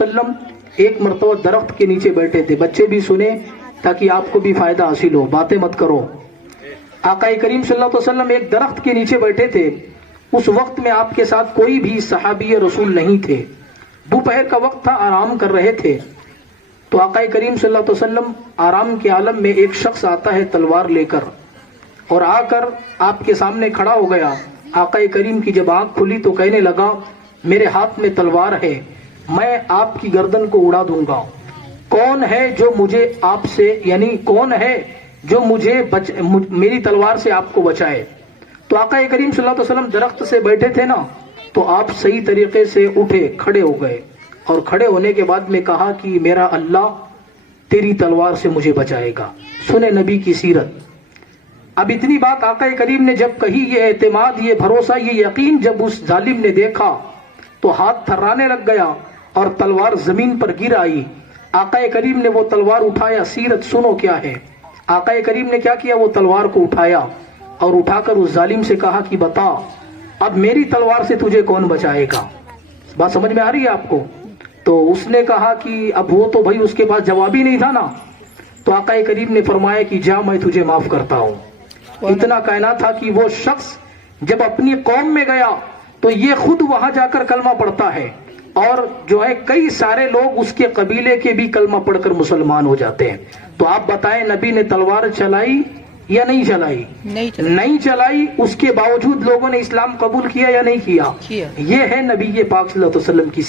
वसल्लम एक मरतबा दरख्त के नीचे बैठे थे। बच्चे भी सुने ताकि आपको भी फायदा हासिल हो, बातें मत करो। आकाए करीम सल्लल्लाहु अलैहि वसल्लम एक दरख्त के नीचे बैठे थे। उस वक्त में आपके साथ कोई भी सहाबी रसूल नहीं थे। दोपहर का वक्त था, आराम कर रहे थे। तो आकाए करीम सल्लल्लाहु अलैहि वसल्लम आराम के आलम में एक शख्स आता है तलवार लेकर और आकर आपके सामने खड़ा हो गया। आकाए करीम की जब आंख खुली तो कहने लगा, मेरे हाथ में तलवार है, मैं आपकी गर्दन को उड़ा दूंगा। कौन है जो मुझे आपसे, यानी कौन है जो मुझे मेरी तलवार से आपको बचाए। तो आकाए करीम सल्लल्लाहु अलैहि वसल्लम दरख्त से बैठे थे ना, तो आप सही तरीके से उठे, खड़े हो गए और खड़े होने के बाद में कहा कि मेरा अल्लाह तेरी तलवार से मुझे बचाएगा। सुने नबी की सीरत। अब इतनी बात आकाए करीम ने जब कही, ये एतमाद, ये भरोसा, ये यकीन जब उस जालिम ने देखा तो हाथ थर्राने लग गया और तलवार जमीन पर गिर आई। आकाए करीम ने वो तलवार उठाया। सीरत सुनो क्या है। आकाए करीम ने क्या किया, वो तलवार को उठाया और उठाकर उस जालिम से कहा कि बता, अब मेरी तलवार से तुझे कौन बचाएगा। बात समझ में आ रही है आपको। तो उसने कहा कि अब वो तो भाई उसके पास जवाब ही नहीं था ना। तो आकाए करीम ने फरमाया कि जा, मैं तुझे माफ करता हूं। इतना कहना था कि वो शख्स जब अपनी कौम में गया तो ये खुद वहां जाकर कलमा पढ़ता है और जो है कई सारे लोग उसके कबीले के भी कलमा पढ़कर मुसलमान हो जाते हैं। तो आप बताएं, नबी ने तलवार चलाई या नहीं चलाई? नहीं चलाई। उसके बावजूद लोगों ने इस्लाम कबूल किया या नहीं किया? ये है नबी पाक सल्लल्लाहु अलैहि वसल्लम की